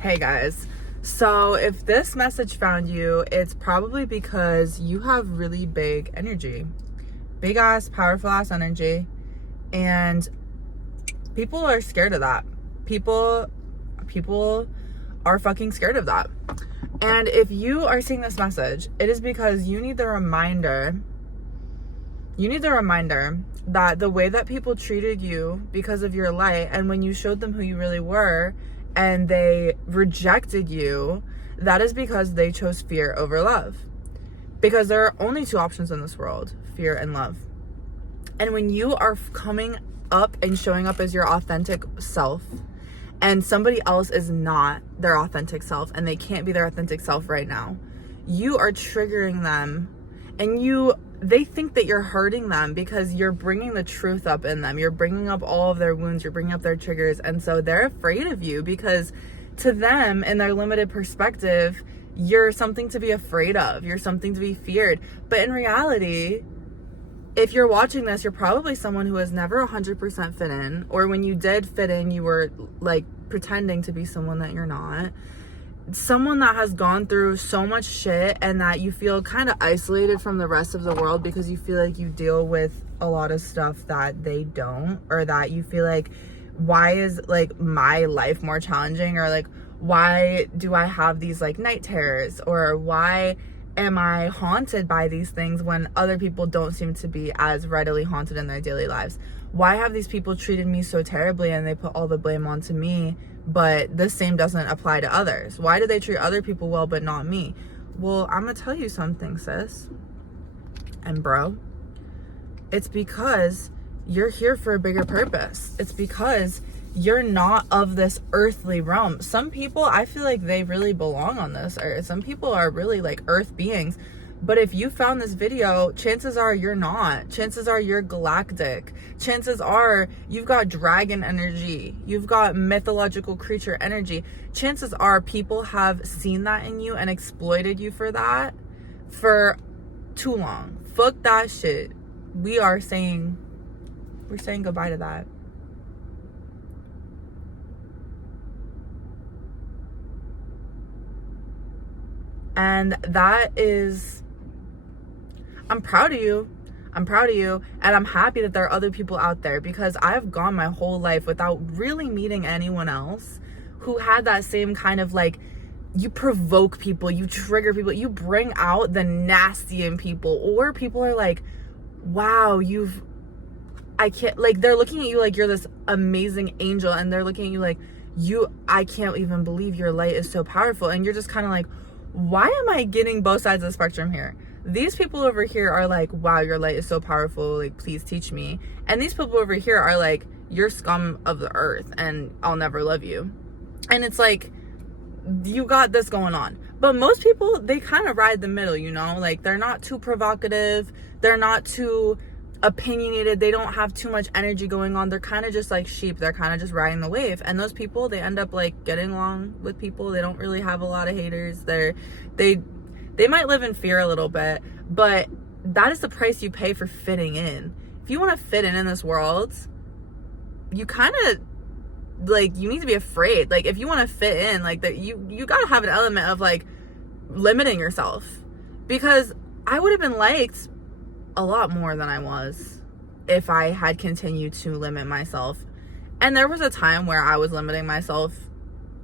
Hey guys, so if this message found you, it's probably because you have really big energy, big ass, powerful ass energy, and people are scared of that. People are fucking scared of that. And if you are seeing this message, it is because you need the reminder that the way that people treated you because of your light, and when you showed them who you really were and they rejected you, that is because they chose fear over love. Because there are only two options in this world, fear and love. And when you are coming up and showing up as your authentic self, and somebody else is not their authentic self and they can't be their authentic self right now, you are triggering them, and they think that you're hurting them because you're bringing the truth up in them. You're bringing up all of their wounds. You're bringing up their triggers. And so they're afraid of you because to them, in their limited perspective, you're something to be afraid of. You're something to be feared. But in reality, if you're watching this, you're probably someone who has never 100% fit in. Or when you did fit in, you were like pretending to be someone that you're not. Someone that has gone through so much shit and that you feel kind of isolated from the rest of the world because you feel like you deal with a lot of stuff that they don't, or that you feel like, why is like my life more challenging, or like, why do I have these like night terrors, or why am I haunted by these things when other people don't seem to be as readily haunted in their daily lives? Why have these people treated me so terribly and they put all the blame onto me, but the same doesn't apply to others? Why do they treat other people well but not me? Well, I'm gonna tell you something, sis and bro. It's because you're here for a bigger purpose. It's because you're not of this earthly realm. Some people, I feel like they really belong on this earth. Some people are really like earth beings. But if you found this video, chances are you're not. Chances are you're galactic. Chances are you've got dragon energy. You've got mythological creature energy. Chances are people have seen that in you and exploited you for that for too long. Fuck that shit. We're saying goodbye to that. And that is, I'm proud of you. I'm proud of you. And I'm happy that there are other people out there, because I've gone my whole life without really meeting anyone else who had that same kind of like, you provoke people, you trigger people, you bring out the nasty in people, or people are like, wow, I can't, like, they're looking at you like you're this amazing angel, and they're looking at you like, I can't even believe your light is so powerful. And you're just kind of like, why am I getting both sides of the spectrum here? These people over here are like, wow, your light is so powerful, like, please teach me. And these people over here are like, you're scum of the earth and I'll never love you. And it's like, you got this going on. But most people, they kind of ride the middle, you know? Like, they're not too provocative. They're not too opinionated. They don't have too much energy going on. They're kind of just like sheep. They're kind of just riding the wave. And those people, they end up like getting along with people. They don't really have a lot of haters. They might live in fear a little bit, but that is the price you pay for fitting in. If you want to fit in this world, you kind of like, you need to be afraid. Like, if you want to fit in, like, that, you got to have an element of like limiting yourself, because I would have been liked a lot more than I was if I had continued to limit myself. And there was a time where I was limiting myself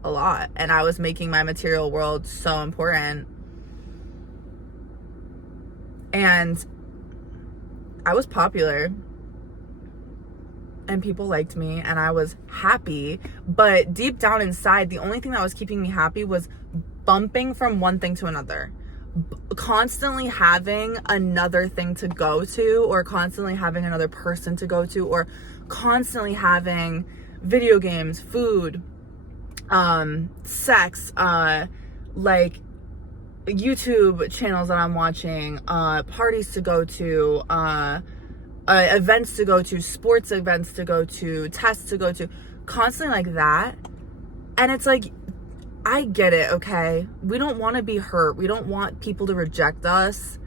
a lot, and I was making my material world so important, and I was popular and people liked me and I was happy. But deep down inside, the only thing that was keeping me happy was bumping from one thing to another, constantly having another thing to go to, or constantly having another person to go to, or constantly having video games, food, sex, like YouTube channels that I'm watching, parties to go to, events to go to, sports events to go to, tests to go to, constantly like that. And it's like, I get it, okay? We don't want to be hurt. We don't want people to reject us.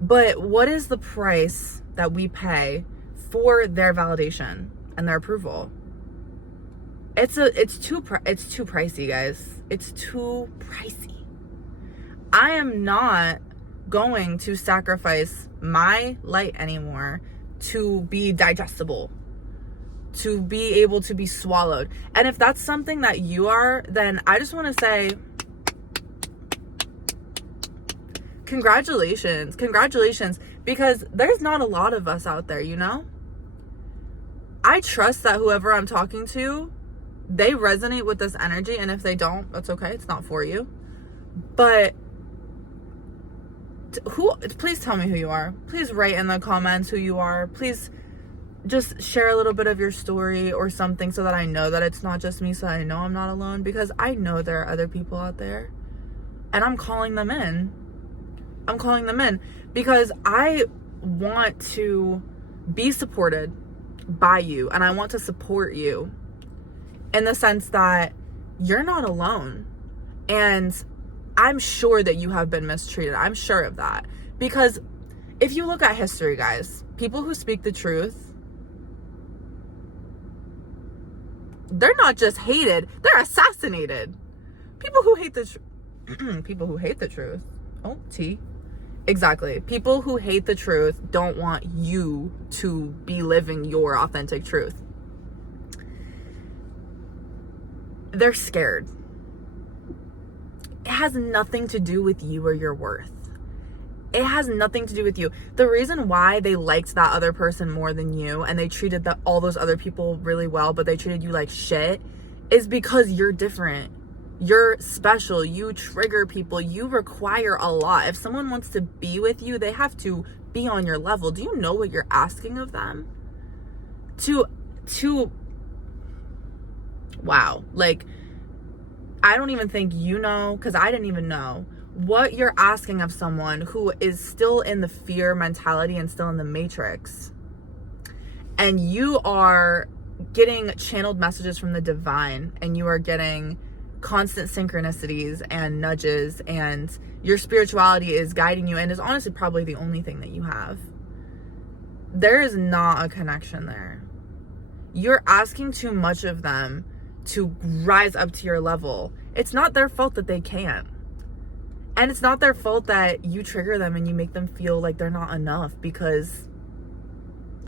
But what is the price that we pay for their validation and their approval? it's too pricey, guys. It's too pricey. I am not going to sacrifice my light anymore to be digestible, to be able to be swallowed. And if that's something that you are, then I just want to say congratulations, because there's not a lot of us out there, you know? I trust that whoever I'm talking to, they resonate with this energy, and if they don't, that's okay. It's not for you. But please tell me who you are. Please write in the comments who you are. Please just share a little bit of your story or something so that I know that it's not just me, so that I know I'm not alone, because I know there are other people out there, and I'm calling them in. Because I want to be supported by you, and I want to support you in the sense that you're not alone. And I'm sure that you have been mistreated. I'm sure of that. Because if you look at history, guys, people who speak the truth, they're not just hated, they're assassinated. People who hate the truth. Oh, T. Exactly. People who hate the truth don't want you to be living your authentic truth. They're scared. It has nothing to do with you or your worth. It has nothing to do with you. The reason why they liked that other person more than you, and they treated all those other people really well, but they treated you like shit, is because you're different. You're special. You trigger people. You require a lot. If someone wants to be with you, they have to be on your level. Do you know what you're asking of them? Wow. Like, I don't even think you know, because I didn't even know what you're asking of someone who is still in the fear mentality and still in the matrix. And you are getting channeled messages from the divine, and you are getting constant synchronicities and nudges, and your spirituality is guiding you, and is honestly probably the only thing that you have. There is not a connection there. You're asking too much of them to rise up to your level. It's not their fault that they can't. And it's not their fault that you trigger them and you make them feel like they're not enough, because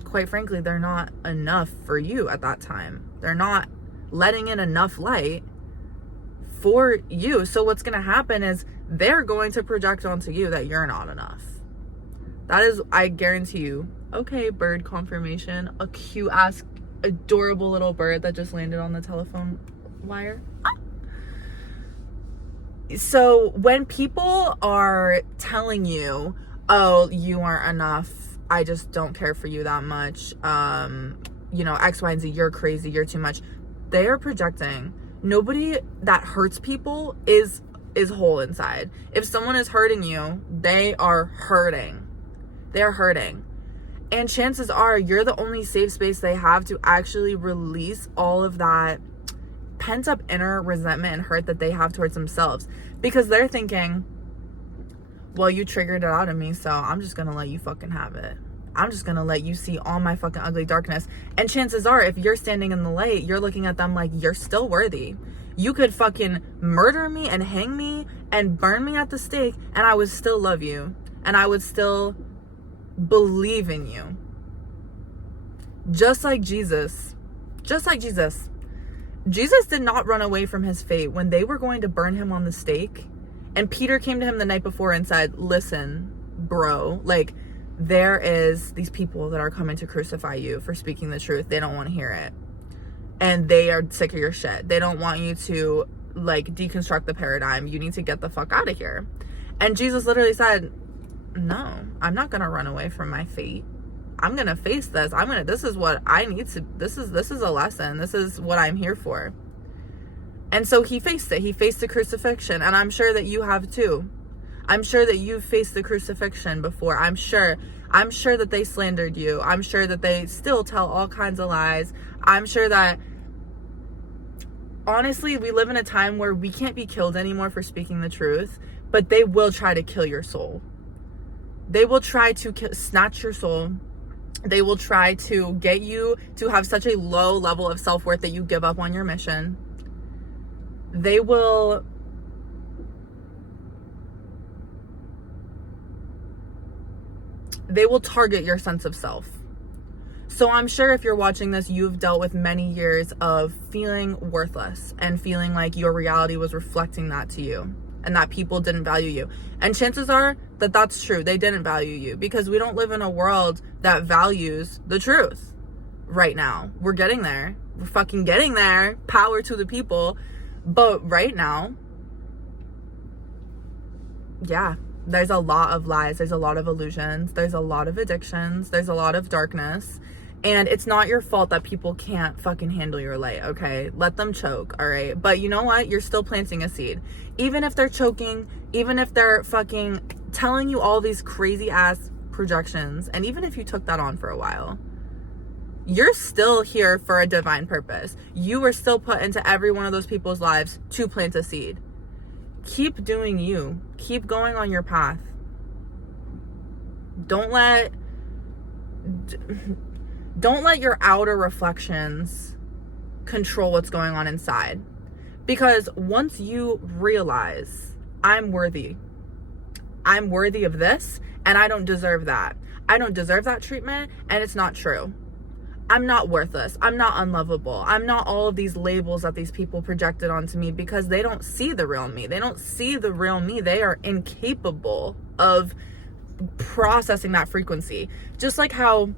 quite frankly, they're not enough for you at that time. They're not letting in enough light for you. So what's going to happen is they're going to project onto you that you're not enough. That is, I guarantee you. Okay, bird confirmation. A cute ass, adorable little bird that just landed on the telephone wire. So when people are telling you, oh, you aren't enough, I just don't care for you that much, you know, X, Y, and Z, you're crazy, you're too much, they are projecting. Nobody that hurts people is whole inside. If someone is hurting you, they are hurting. They're hurting. And chances are you're the only safe space they have to actually release all of that pent up inner resentment and hurt that they have towards themselves, because they're thinking, well, you triggered it out of me, so I'm just gonna let you fucking have it. I'm just gonna let you see all my fucking ugly darkness. And chances are, if you're standing in the light, you're looking at them like you're still worthy. You could fucking murder me and hang me and burn me at the stake, and I would still love you, and I would still believe in you. Just like Jesus. Jesus did not run away from his fate. When they were going to burn him on the stake, and Peter came to him the night before and said, listen, bro, like, there is these people that are coming to crucify you for speaking the truth. They don't want to hear it. And they are sick of your shit. They don't want you to, like, deconstruct the paradigm. You need to get the fuck out of here. And Jesus literally said, no, I'm not going to run away from my fate. I'm going to face this. This is what I need to, this is a lesson. This is what I'm here for. And so he faced it. He faced the crucifixion. And I'm sure that you have too. I'm sure that you've faced the crucifixion before. I'm sure that they slandered you. I'm sure that they still tell all kinds of lies. I'm sure that, honestly, we live in a time where we can't be killed anymore for speaking the truth, but they will try to kill your soul. They will try to snatch your soul They will try to get you to have such a low level of self-worth that you give up on your mission. They will target your sense of self. So I'm sure if you're watching this, you've dealt with many years of feeling worthless and feeling like your reality was reflecting that to you and that people didn't value you. And chances are that that's true. They didn't value you because we don't live in a world that values the truth right now. We're getting there. We're fucking getting there. Power to the people. But right now, yeah, there's a lot of lies. There's a lot of illusions. There's a lot of addictions. There's a lot of darkness. And it's not your fault that people can't fucking handle your light, okay? Let them choke, all right? But you know what? You're still planting a seed. Even if they're choking, even if they're fucking telling you all these crazy ass projections, and even if you took that on for a while, you're still here for a divine purpose. You were still put into every one of those people's lives to plant a seed. Keep doing you. Keep going on your path. Don't let your outer reflections control what's going on inside. Because once you realize, I'm worthy of this, and I don't deserve that. I don't deserve that treatment, and it's not true. I'm not worthless. I'm not unlovable. I'm not all of these labels that these people projected onto me because they don't see the real me. They don't see the real me. They are incapable of processing that frequency. Just like how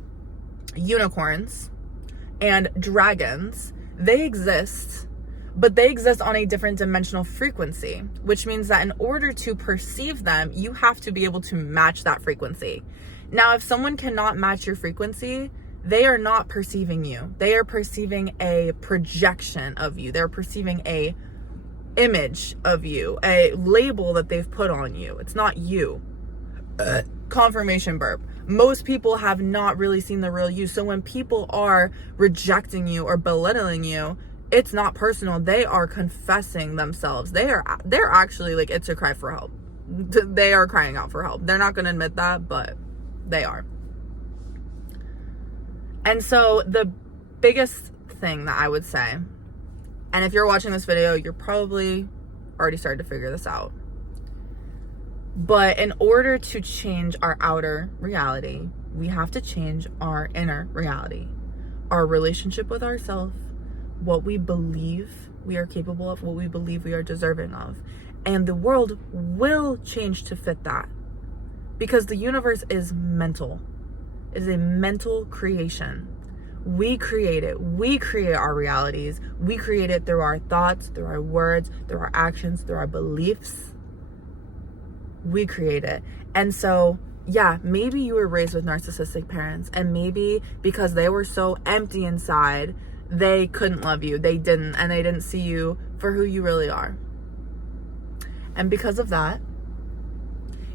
unicorns and dragons, they exist, but they exist on a different dimensional frequency, which means that in order to perceive them, you have to be able to match that frequency. Now, if someone cannot match your frequency, they are not perceiving you. They are perceiving a projection of you. They're perceiving a image of you, a label that they've put on you. It's not you. Confirmation burp. Most people have not really seen the real you. So when people are rejecting you or belittling you, it's not personal. They are confessing themselves. They're actually like, it's a cry for help. They are crying out for help. They're not going to admit that, but they are. And so the biggest thing that I would say, and if you're watching this video, you're probably already started to figure this out. But in order to change our outer reality, we have to change our inner reality, our relationship with ourselves, what we believe we are capable of, what we believe we are deserving of. And the world will change to fit that because the universe is mental. It is a mental creation. We create it. We create our realities. We create it through our thoughts, through our words, through our actions, through our beliefs. We create it. And so, yeah, maybe you were raised with narcissistic parents, and maybe because they were so empty inside, they couldn't love you. They didn't, and they didn't see you for who you really are. And because of that,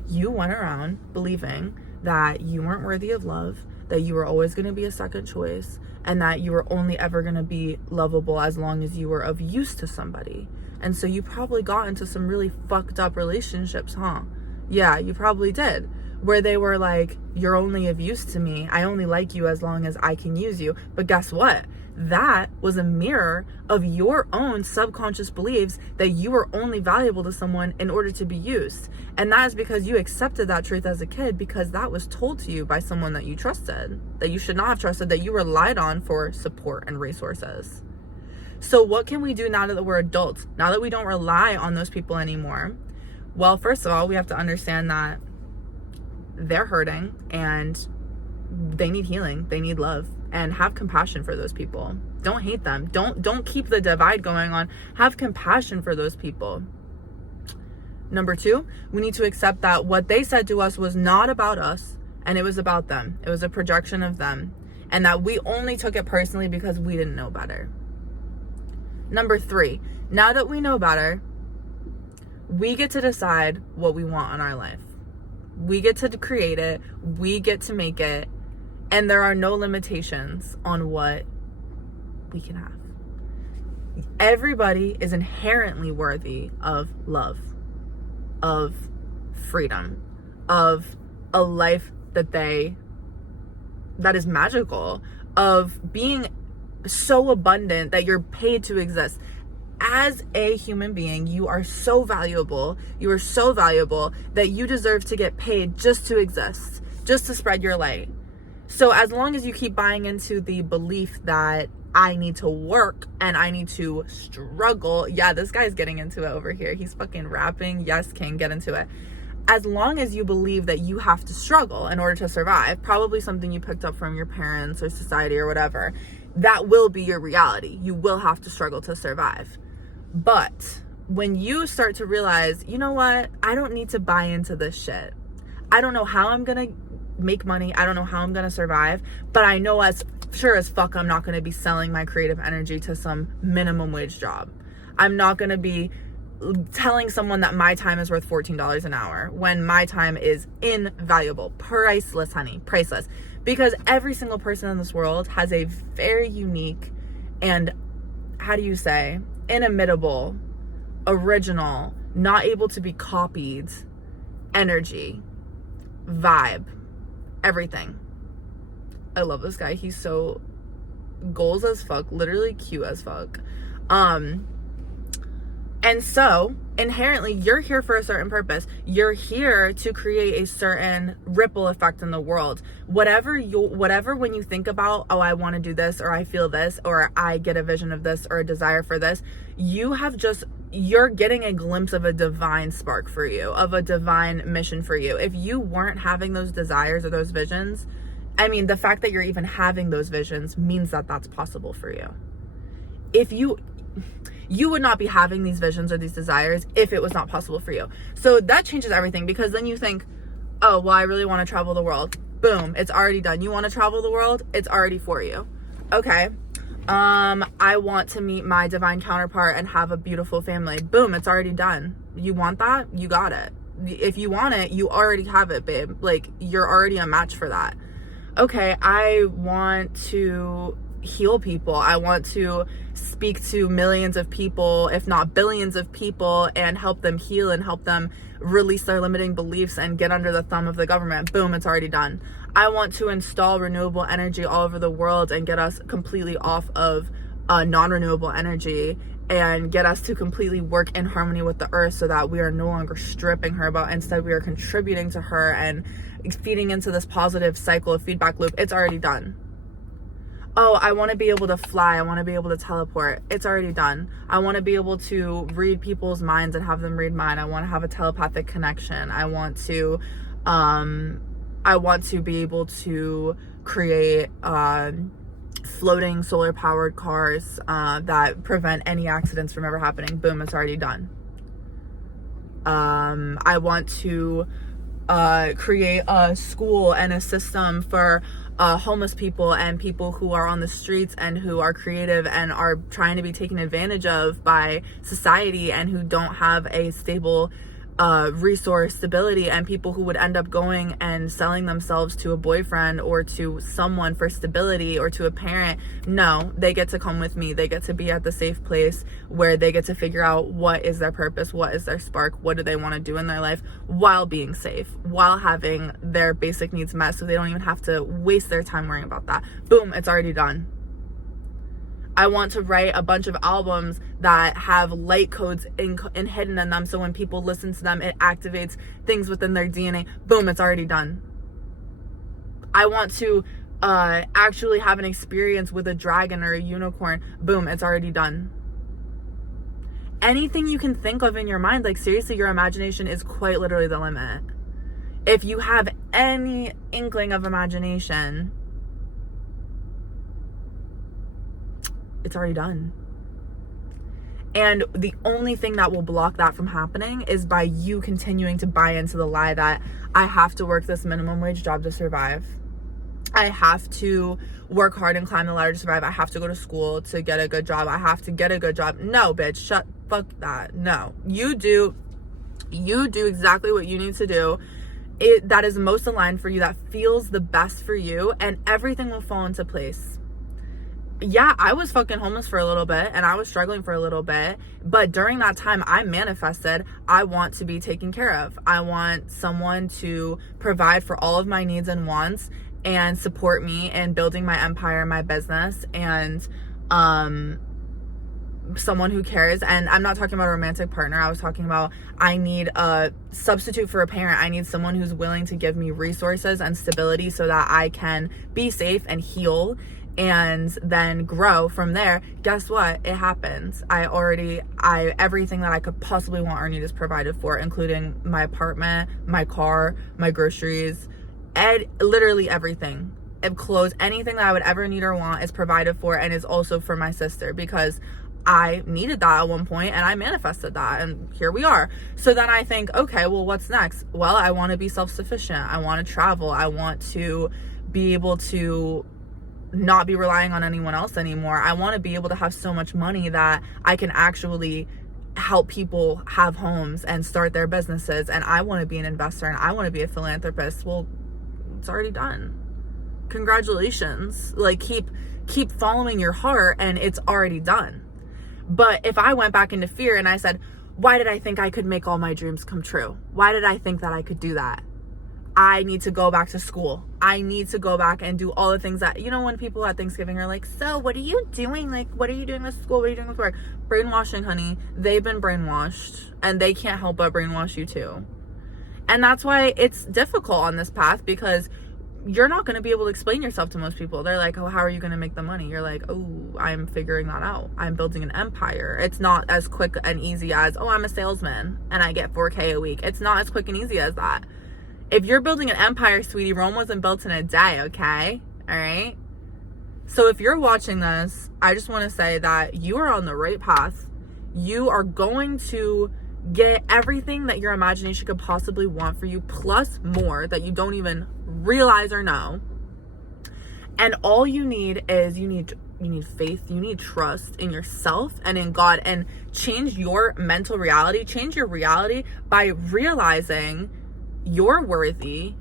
you went around believing that you weren't worthy of love, that you were always going to be a second choice, and that you were only ever going to be lovable as long as you were of use to somebody. And so you probably got into some really fucked up relationships, huh? Yeah, you probably did. Where they were like, you're only of use to me. I only like you as long as I can use you. But guess what? That was a mirror of your own subconscious beliefs that you were only valuable to someone in order to be used. And that is because you accepted that truth as a kid because that was told to you by someone that you trusted, that you should not have trusted, that you relied on for support and resources. So what can we do now that we're adults? Now that we don't rely on those people anymore? Well, first of all, we have to understand that they're hurting and they need healing. They need love, and have compassion for those people. Don't hate them. Don't keep the divide going on. Have compassion for those people. Number 2, we need to accept that what they said to us was not about us, and it was about them. It was a projection of them, and that we only took it personally because we didn't know better. Number 3, now that we know better, we get to decide what we want in our life. We get to create it. We get to make it. And there are no limitations on what we can have. Everybody is inherently worthy of love, of freedom, of a life that they that is magical, of being so abundant that you're paid to exist. As a human being, you are so valuable. You are so valuable that you deserve to get paid just to exist, just to spread your light. So as long as you keep buying into the belief that I need to work and I need to struggle. Yeah, this guy's getting into it over here. He's fucking rapping. Yes, King, get into it. As long as you believe that you have to struggle in order to survive, probably something you picked up from your parents or society or whatever, that will be your reality. You will have to struggle to survive. But when you start to realize, you know what? I don't need to buy into this shit. I don't know how I'm going to make money. I don't know how I'm going to survive, but I know as sure as fuck I'm not going to be selling my creative energy to some minimum wage job. I'm not going to be telling someone that my time is worth $14 an hour when my time is invaluable, priceless, honey, priceless. Because every single person in this world has a very unique and, how do you say, inimitable, original, not able to be copied energy, vibe, everything. I love this guy. He's so goals as fuck, literally cute as fuck. And so inherently you're here for a certain purpose. You're here to create a certain ripple effect in the world. Whatever when you think about, oh, I want to do this, or I feel this, or I get a vision of this, or a desire for this, you're getting a glimpse of a divine spark for you, of a divine mission for you. If you weren't having those desires or those visions, I mean, the fact that you're even having those visions means that that's possible for you. If you would not be having these visions or these desires if it was not possible for you. So that changes everything, because then you think, oh, well, I really want to travel the world. Boom, it's already done. You want to travel the world? It's already for you. Okay. I want to meet my divine counterpart and have a beautiful family. Boom, it's already done. You want that? You got it. If you want it, you already have it, babe. Like, you're already a match for that. Okay, I want to heal people. I want to speak to millions of people, if not billions of people, and help them heal and help them release their limiting beliefs and get under the thumb of the government. Boom, it's already done. I want to install renewable energy all over the world and get us completely off of non-renewable energy and get us to completely work in harmony with the earth so that we are no longer stripping her, but instead we are contributing to her and feeding into this positive cycle of feedback loop. It's already done. Oh, I want to be able to fly. I want to be able to teleport. It's already done. I want to be able to read people's minds and have them read mine. I want to have a telepathic connection. I want to be able to create floating solar powered cars that prevent any accidents from ever happening. Boom, it's already done. I want to create a school and a system for homeless people and people who are on the streets and who are creative and are trying to be taken advantage of by society and who don't have a stable resource stability, and people who would end up going and selling themselves to a boyfriend or to someone for stability or to a parent. No, they get to come with me. They get to be at the safe place where they get to figure out what is their purpose, what is their spark, what do they want to do in their life while being safe, while having their basic needs met, so they don't even have to waste their time worrying about that. Boom, it's already done. I want to write a bunch of albums that have light codes in hidden in them, so when people listen to them, it activates things within their DNA. Boom, it's already done. I want to actually have an experience with a dragon or a unicorn. Boom, it's already done. Anything you can think of in your mind, like seriously, your imagination is quite literally the limit. If you have any inkling of imagination, it's already done. And the only thing that will block that from happening is by you continuing to buy into the lie that I have to work this minimum wage job to survive. I have to work hard and climb the ladder to survive. I have to go to school to get a good job. I have to get a good job. No, bitch, fuck that. No, you do exactly what you need to do. That is most aligned for you, that feels the best for you, and everything will fall into place. Yeah, I was fucking homeless for a little bit and I was struggling for a little bit, but during that time I manifested, I want to be taken care of. I want someone to provide for all of my needs and wants and support me in building my empire, my business, and someone who cares. And I'm not talking about a romantic partner. I was talking about, I need a substitute for a parent. I need someone who's willing to give me resources and stability so that I can be safe and heal and then grow from there. Guess what? It happens. Everything that I could possibly want or need is provided for, including my apartment, my car, my groceries, and literally everything. Clothes, anything that I would ever need or want is provided for, and is also for my sister, because I needed that at one point and I manifested that, and here we are. So then I think, okay, well, what's next? Well, I want to be self-sufficient. I want to travel. I want to be able to not be relying on anyone else anymore. I want to be able to have so much money that I can actually help people have homes and start their businesses. And I want to be an investor and I want to be a philanthropist. Well, it's already done. Congratulations. Like, keep following your heart and it's already done. But if I went back into fear and I said, why did I think I could make all my dreams come true? Why did I think that I could do that? I need to go back to school. I need to go back and do all the things that, when people at Thanksgiving are like, so what are you doing? Like, what are you doing with school? What are you doing with work? Brainwashing, honey. They've been brainwashed and they can't help but brainwash you too. And that's why it's difficult on this path, because you're not going to be able to explain yourself to most people. They're like, oh, how are you going to make the money? You're like, oh, I'm figuring that out. I'm building an empire. It's not as quick and easy as, oh, I'm a salesman and I get $4,000 a week. It's not as quick and easy as that. If you're building an empire, sweetie, Rome wasn't built in a day, okay? All right? So if you're watching this, I just want to say that you are on the right path. You are going to get everything that your imagination could possibly want for you, plus more that you don't even realize or know. And all you need is you need faith, you need trust in yourself and in God, and change your mental reality, change your reality by realizing you're worthy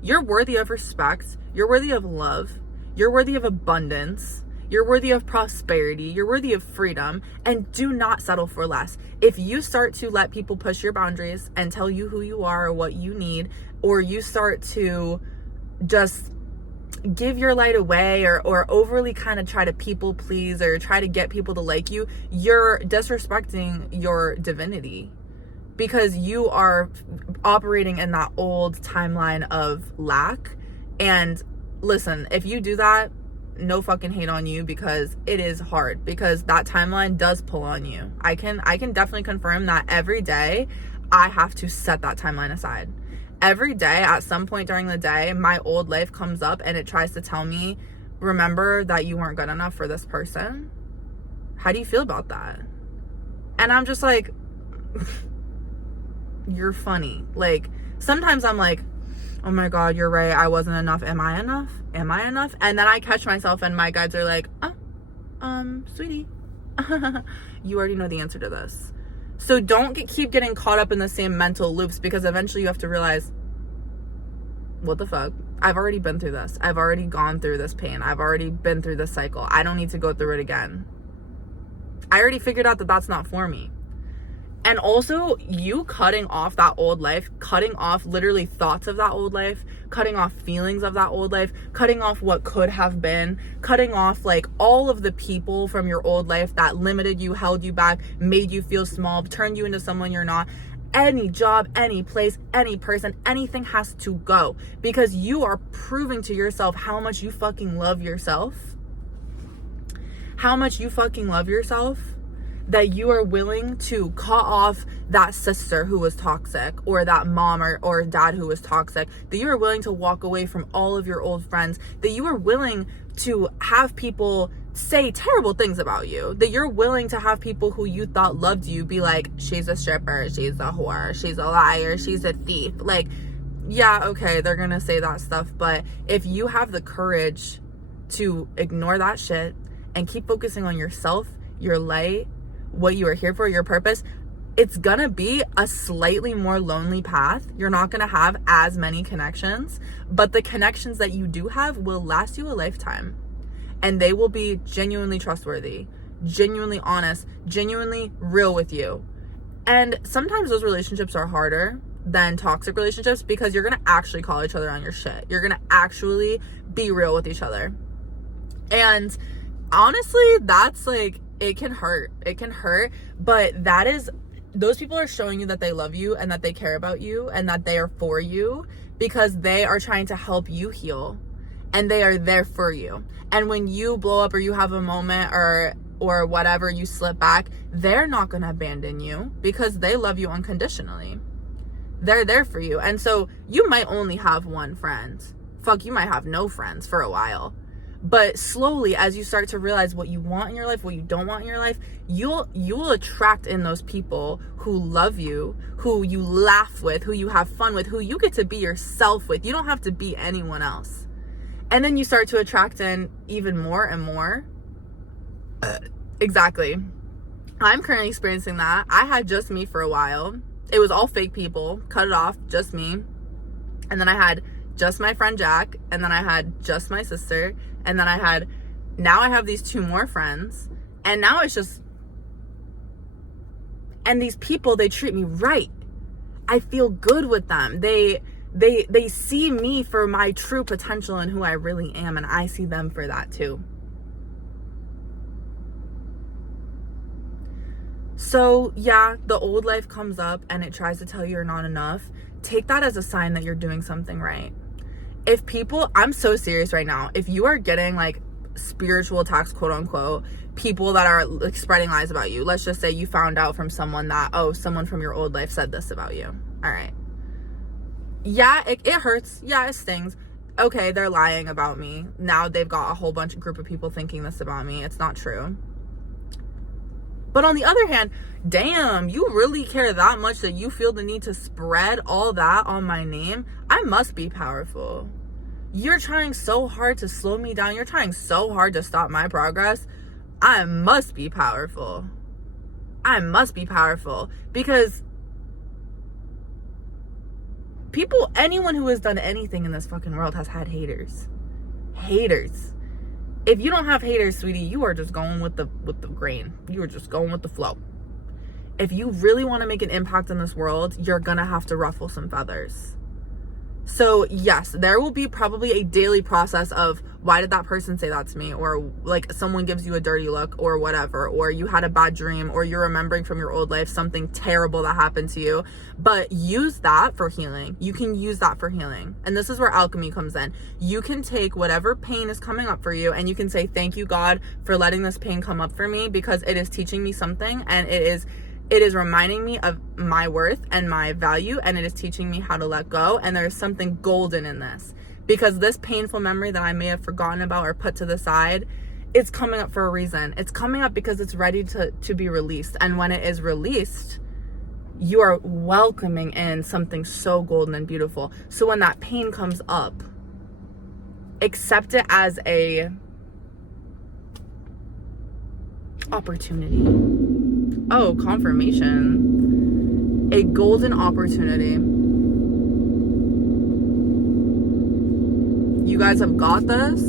of respect, you're worthy of love, you're worthy of abundance, you're worthy of prosperity, you're worthy of freedom, and do not settle for less. If you start to let people push your boundaries and tell you who you are or what you need, or you start to just give your light away or overly kind of try to people please or try to get people to like you, you're disrespecting your divinity, because you are operating in that old timeline of lack. And listen, if you do that, no fucking hate on you, because it is hard, because that timeline does pull on you. I can definitely confirm that every day I have to set that timeline aside. Every day, at some point during the day, my old life comes up and it tries to tell me, remember that you weren't good enough for this person. How do you feel about that? And I'm just like, you're funny. Like, sometimes I'm like, oh my God, you're right. I wasn't enough. Am I enough? Am I enough? And then I catch myself and my guides are like, sweetie, you already know the answer to this. So don't keep getting caught up in the same mental loops, because eventually you have to realize, what the fuck? I've already been through this. I've already gone through this pain. I've already been through this cycle. I don't need to go through it again. I already figured out that that's not for me. And also, you cutting off that old life, cutting off literally thoughts of that old life, cutting off feelings of that old life, cutting off what could have been, cutting off like all of the people from your old life that limited you, held you back, made you feel small, turned you into someone you're not. Any job, any place, any person, anything has to go, because you are proving to yourself how much you fucking love yourself. How much you fucking love yourself, that you are willing to cut off that sister who was toxic, or that mom or dad who was toxic, that you are willing to walk away from all of your old friends, that you are willing to have people say terrible things about you, that you're willing to have people who you thought loved you be like, she's a stripper, she's a whore, she's a liar, she's a thief. Like, yeah, okay, they're gonna say that stuff, but if you have the courage to ignore that shit and keep focusing on yourself, your light, what you are here for, your purpose, it's gonna be a slightly more lonely path. You're not gonna have as many connections, but the connections that you do have will last you a lifetime, and they will be genuinely trustworthy, genuinely honest, genuinely real with you. And sometimes those relationships are harder, than toxic relationships, because you're gonna actually call each other on your shit. You're gonna actually be real with each other. And honestly, that's like, it can hurt, but those people are showing you that they love you and that they care about you and that they are for you, because they are trying to help you heal and they are there for you. And when you blow up or you have a moment or whatever, you slip back, they're not going to abandon you because they love you unconditionally. They're there for you. And so you might only have one friend. Fuck, you might have no friends for a while. But slowly, as you start to realize what you want in your life, what you don't want in your life, you will attract in those people who love you, who you laugh with, who you have fun with, who you get to be yourself with. You don't have to be anyone else. And then you start to attract in even more and more. Exactly. I'm currently experiencing that. I had just me for a while. It was all fake people. Cut it off. Just me. And then I had just my friend Jack. And then I had just my sister. And then now I have these 2 more friends. And now it's just, and these people, they treat me right. I feel good with them. They see me for my true potential and who I really am. And I see them for that too. So yeah, the old life comes up and it tries to tell you you're not enough. Take that as a sign that you're doing something right. If people, I'm so serious right now, if you are getting like spiritual attacks, quote unquote, people that are like spreading lies about you, let's just say you found out from someone that, oh, someone from your old life said this about you. All right. Yeah, it hurts. Yeah, it stings. Okay, they're lying about me. Now they've got a whole group of people thinking this about me. It's not true. But on the other hand, damn, you really care that much that you feel the need to spread all that on my name? I must be powerful. You're trying so hard to slow me down. You're trying so hard to stop my progress. I must be powerful. I must be powerful, because anyone who has done anything in this fucking world has had haters. Haters. If you don't have haters, sweetie, you are just going with the grain. You are just going with the flow. If you really want to make an impact in this world, you're gonna have to ruffle some feathers. So yes, there will be probably a daily process of, why did that person say that to me? Or like someone gives you a dirty look or whatever, or you had a bad dream, or you're remembering from your old life something terrible that happened to you. But use that for healing. You can use that for healing. And this is where alchemy comes in. You can take whatever pain is coming up for you and you can say, thank you, God, for letting this pain come up for me, because it is teaching me something, and it is reminding me of my worth and my value, and it is teaching me how to let go. And there's something golden in this, because this painful memory that I may have forgotten about or put to the side, it's coming up for a reason. It's coming up because it's ready to be released. And when it is released, you are welcoming in something so golden and beautiful. So when that pain comes up, accept it as a opportunity. Oh, confirmation. A golden opportunity. You guys have got this.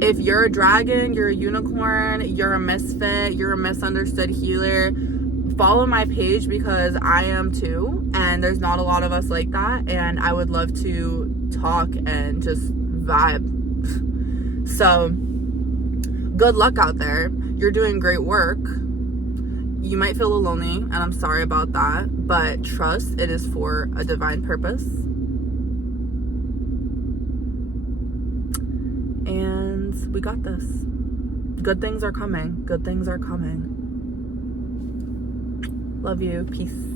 If you're a dragon, you're a unicorn, you're a misfit, you're a misunderstood healer, follow my page, because I am too. And there's not a lot of us like that. And I would love to talk and just vibe. So, good luck out there. You're doing great work. You might feel a little lonely, and I'm sorry about that, but trust, it is for a divine purpose. And we got this. Good things are coming. Good things are coming. Love you. Peace.